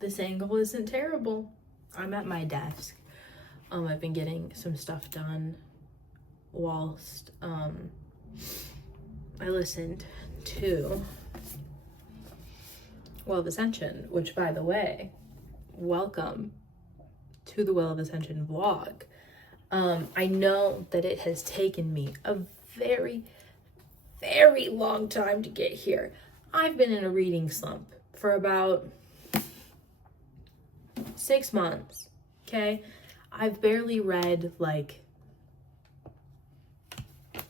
this angle isn't terrible. I'm at my desk. I've been getting some stuff done whilst I listened to Well of Ascension, which, by the way, welcome to the Well of Ascension vlog. I know that it has taken me a very, very long time to get here. I've been in a reading slump for about 6 months, okay? I've barely read, like,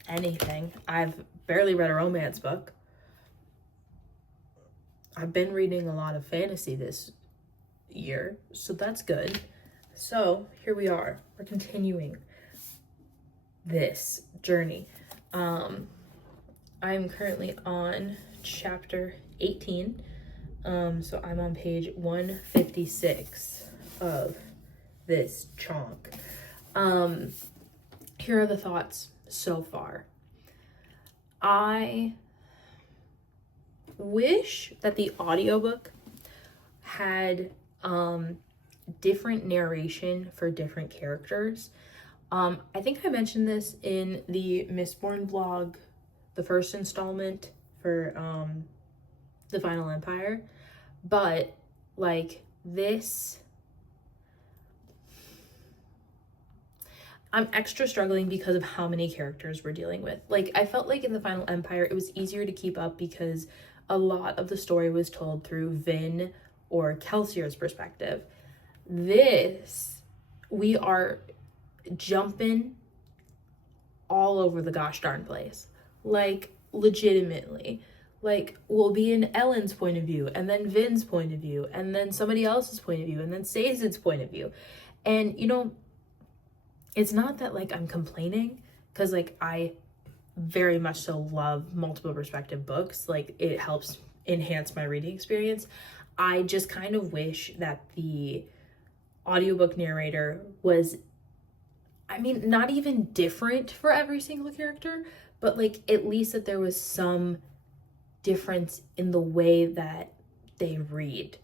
anything. I've barely read a romance book. I've been reading a lot of fantasy this year, so that's good. So here we are. We're continuing this journey. I'm currently on chapter 18. So I'm on page 156 of this chunk. Here are the thoughts so far. I wish that the audiobook had different narration for different characters. I think I mentioned this in the Mistborn vlog, the first installment for the Final Empire, but like this, I'm extra struggling because of how many characters we're dealing with. Like, I felt like in the Final Empire it was easier to keep up because a lot of the story was told through Vin or Kelsier's perspective. This, we are jumping all over the gosh darn place. Like, legitimately. Like, we'll be in Ellen's point of view, and then Vin's point of view, and then somebody else's point of view, and then Sazed's point of view. And, you know, it's not that, like, I'm complaining, because, like, I very much so love multiple perspective books. Like, it helps enhance my reading experience. I just kind of wish that the audiobook narrator was, I mean, not even different for every single character, but, like, at least that there was some difference in the way that they read.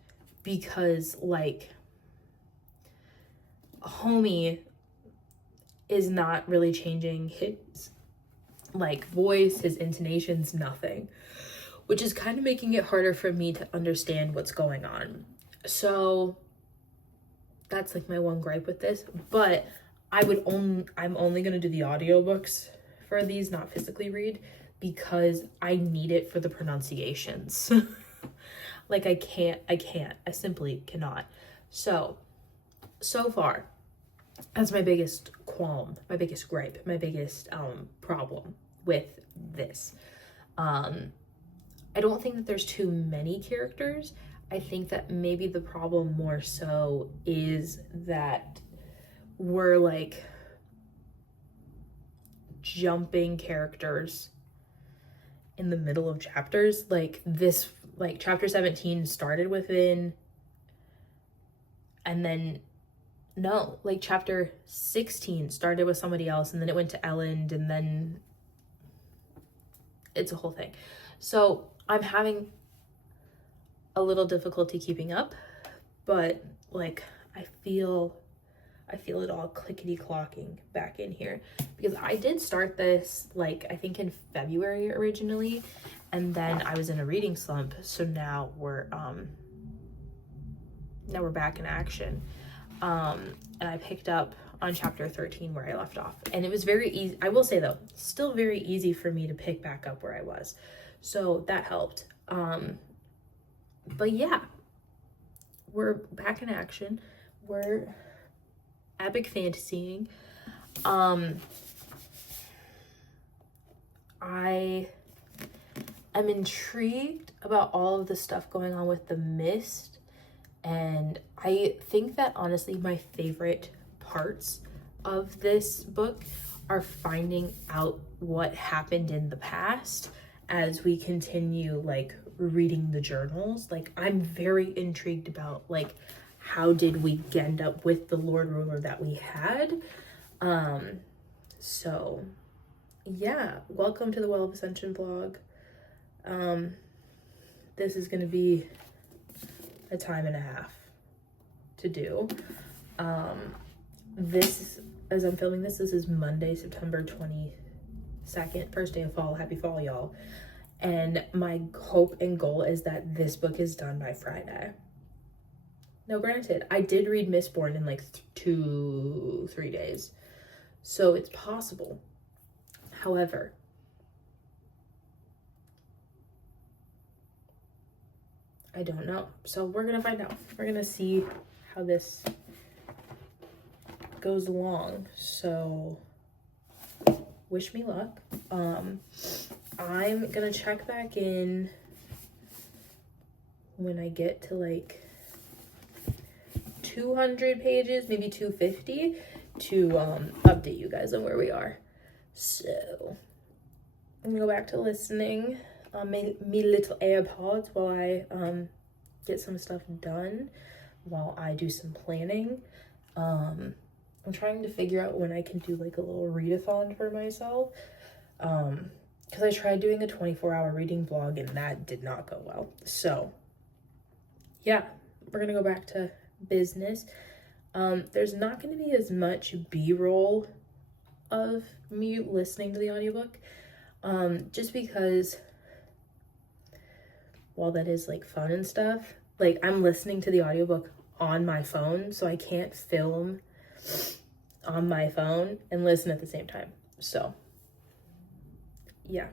Because, like, Homie is not really changing his, like, voice, his intonations, nothing, which is kind of making it harder for me to understand what's going on. So that's, like, my one gripe with this. But I'm only going to do the audiobooks for these, not physically read, because I need it for the pronunciations. Like, I simply cannot. So far, that's my biggest qualm, my biggest gripe, my biggest problem with this. I don't think that there's too many characters. I think that maybe the problem more so is that we're, like, jumping characters in the middle of chapters. Like, this, like, chapter 17 started with Vin, and then no, like, chapter 16 started with somebody else, and then it went to Ellen, and then it's a whole thing. So I'm having a little difficulty keeping up, but, like, I feel it all clickety-clocking back in here, because I did start this, like, I think in February originally, and then I was in a reading slump, so now we're back in action. And I picked up on chapter 13 where I left off, and it was very easy. I will say, though, still very easy for me to pick back up where I was, so that helped. But yeah, we're back in action. We're epic fantasying. I am intrigued about all of the stuff going on with the mist, and I think that honestly my favorite parts of this book are finding out what happened in the past as we continue, like, reading the journals. Like, I'm very intrigued about, like, how did we end up with the Lord Ruler that we had. So yeah, welcome to the Well of Ascension vlog. This is gonna be a time and a half. to do. This, as I'm filming this is Monday, September 22nd, first day of fall. Happy fall, y'all. And my hope and goal is that this book is done by Friday. Now, granted, I did read Mistborn in like 2-3 days, so it's possible. However, I don't know. So we're gonna find out. We're gonna see how this goes along. So wish me luck. I'm gonna check back in when I get to like 200 pages, maybe 250, to update you guys on where we are. So I'm gonna go back to listening on me little AirPods while I get some stuff done, while I do some planning. I'm trying to figure out when I can do like a little readathon for myself, because I tried doing a 24-hour reading vlog and that did not go well. So yeah, we're gonna go back to business. There's not going to be as much b-roll of me listening to the audiobook, just because while that is like fun and stuff, like I'm listening to the audiobook on my phone, so I can't film on my phone and listen at the same time. So yeah,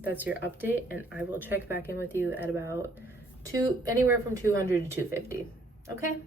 that's your update, and I will check back in with you at about anywhere from 200 to 250. Okay.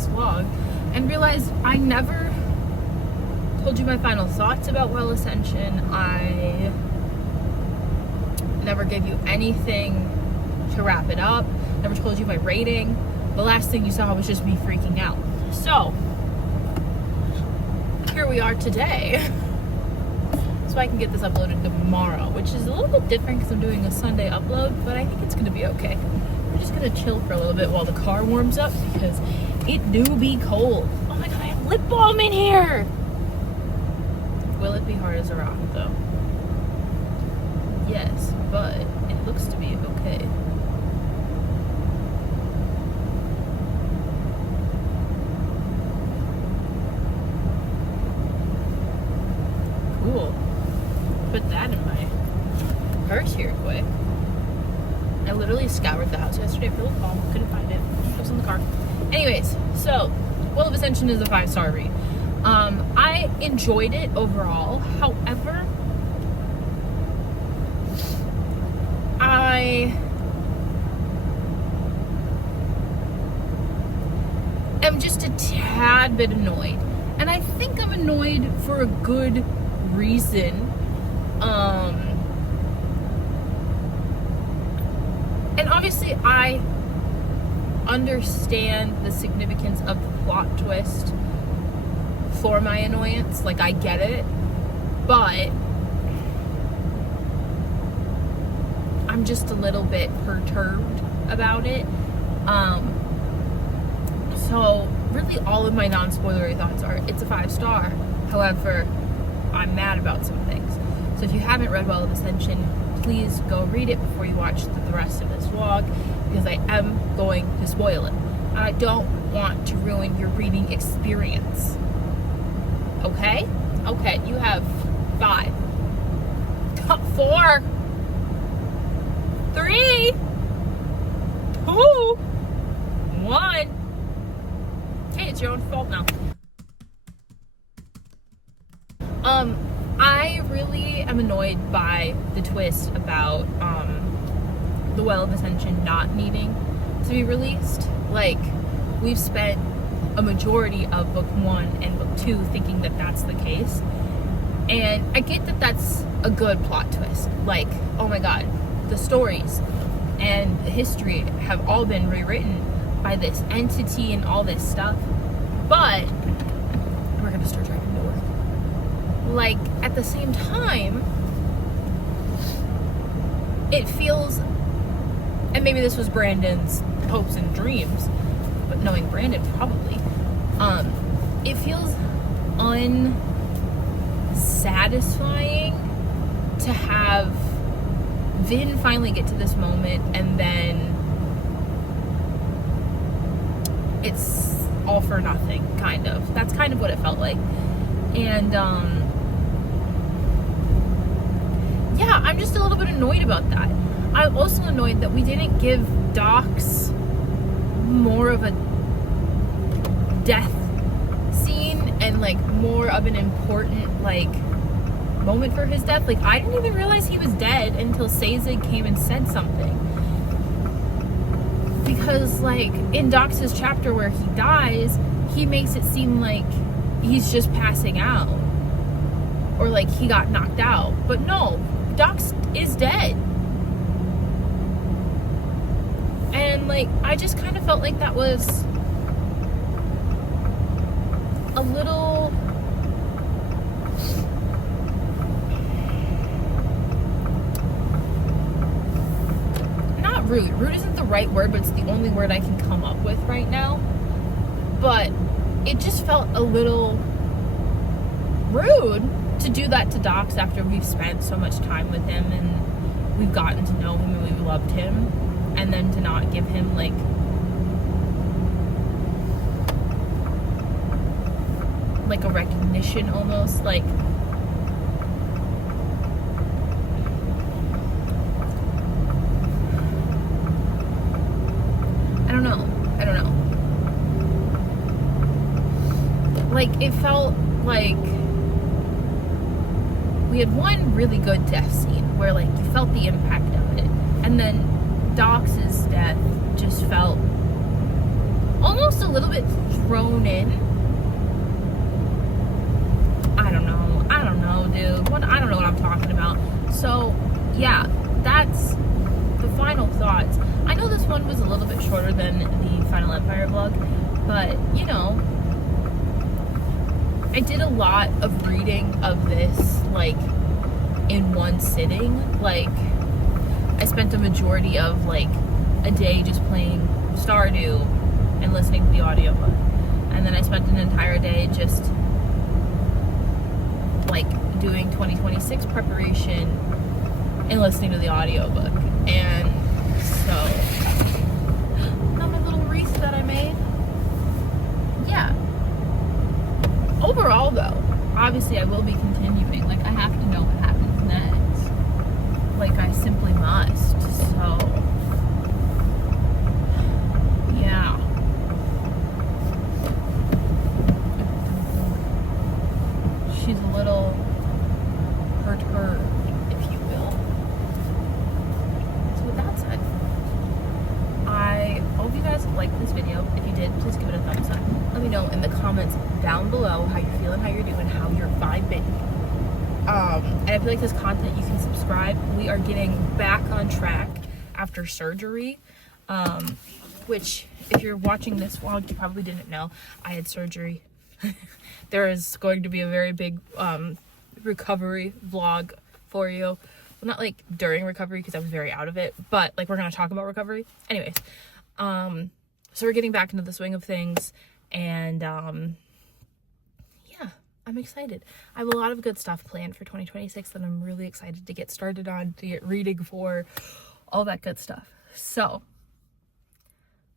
this vlog and realized I never told you my final thoughts about Well Ascension. I never gave you anything to wrap it up. Never told you my rating. The last thing you saw was just me freaking out. So, here we are today. So I can get this uploaded tomorrow, which is a little bit different because I'm doing a Sunday upload, but I think it's going to be okay. We're just going to chill for a little bit while the car warms up because it do be cold. Oh my god, I have lip balm in here! Will it be hard as a rock, though? Yes, but it looks to be okay. Cool. Put that in my purse here quick. I literally scoured the house yesterday for lip balm. Couldn't find it. It was in the car. Anyways, so Well of Ascension is a 5-star read. I enjoyed it overall. However, I am just a tad bit annoyed. And I think I'm annoyed for a good reason. And obviously I understand the significance of the plot twist for my annoyance. Like, I get it, but I'm just a little bit perturbed about it. So really all of my non-spoilery thoughts are it's a 5-star. However, I'm mad about some things. So if you haven't read Well of Ascension, please go read it before you watch the rest of this vlog, because I am going to spoil it. I don't want to ruin your reading experience. Okay? Okay, you have 5, 4, 3, 2, 1. Okay, it's your own fault now. I really am annoyed by the twist about the Well of Ascension not needing to be released. Like, we've spent a majority of book 1 and book 2 thinking that that's the case, and I get that that's a good plot twist. Like, oh my god, the stories and the history have all been rewritten by this entity and all this stuff, but we're gonna start driving to work. Like, at the same time, it feels, and maybe this was Brandon's hopes and dreams, but knowing Brandon, probably, it feels unsatisfying to have Vin finally get to this moment and then it's all for nothing, kind of. That's kind of what it felt like. And yeah, I'm just a little bit annoyed about that. I'm also annoyed that we didn't give Dox more of a death scene and like more of an important like moment for his death. Like, I didn't even realize he was dead until Sazed came and said something. Because like in Dox's chapter where he dies, he makes it seem like he's just passing out or like he got knocked out. But no, Dox is dead. And like, I just kind of felt like that was a little not rude. Rude isn't the right word, but it's the only word I can come up with right now. But it just felt a little rude to do that to Dox after we've spent so much time with him and we've gotten to know him and we've loved him, and then to not give him like a recognition almost. Like, I don't know. Like, it felt like we had one really good death scene where like you felt the impact of it, and then Dox's death just felt almost a little bit thrown in. I don't know, dude. I don't know what I'm talking about. So, yeah, that's the final thoughts. I know this one was a little bit shorter than the Final Empire vlog, but, you know, I did a lot of reading of this, like, in one sitting. Like, I spent a majority of, like, a day just playing Stardew and listening to the audiobook. And then I spent an entire day just, like, doing 2026 preparation and listening to the audiobook. And so, not my little wreath that I made. Yeah. Overall, though, obviously I will be continuing. Like, I have to know what happens next. Like, I simply must. So, yeah. She's a little perturbed, if you will. So with that said, I hope you guys liked this video. If you did, please give it a thumbs up. Let me know in the comments down below how you're feeling, how you're doing, how you're vibing. And if you like this content, you can subscribe. We are getting back on track after surgery, which, if you're watching this vlog, you probably didn't know I had surgery. There is going to be a very big recovery vlog for you. Well, not like during recovery, because I was very out of it, but like we're going to talk about recovery. Anyways, so we're getting back into the swing of things, and yeah, I'm excited. I have a lot of good stuff planned for 2026 that I'm really excited to get started on, to get reading for, all that good stuff. So,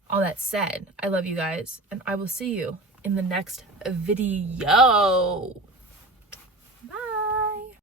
all that said, I love you guys, and I will see you in the next video.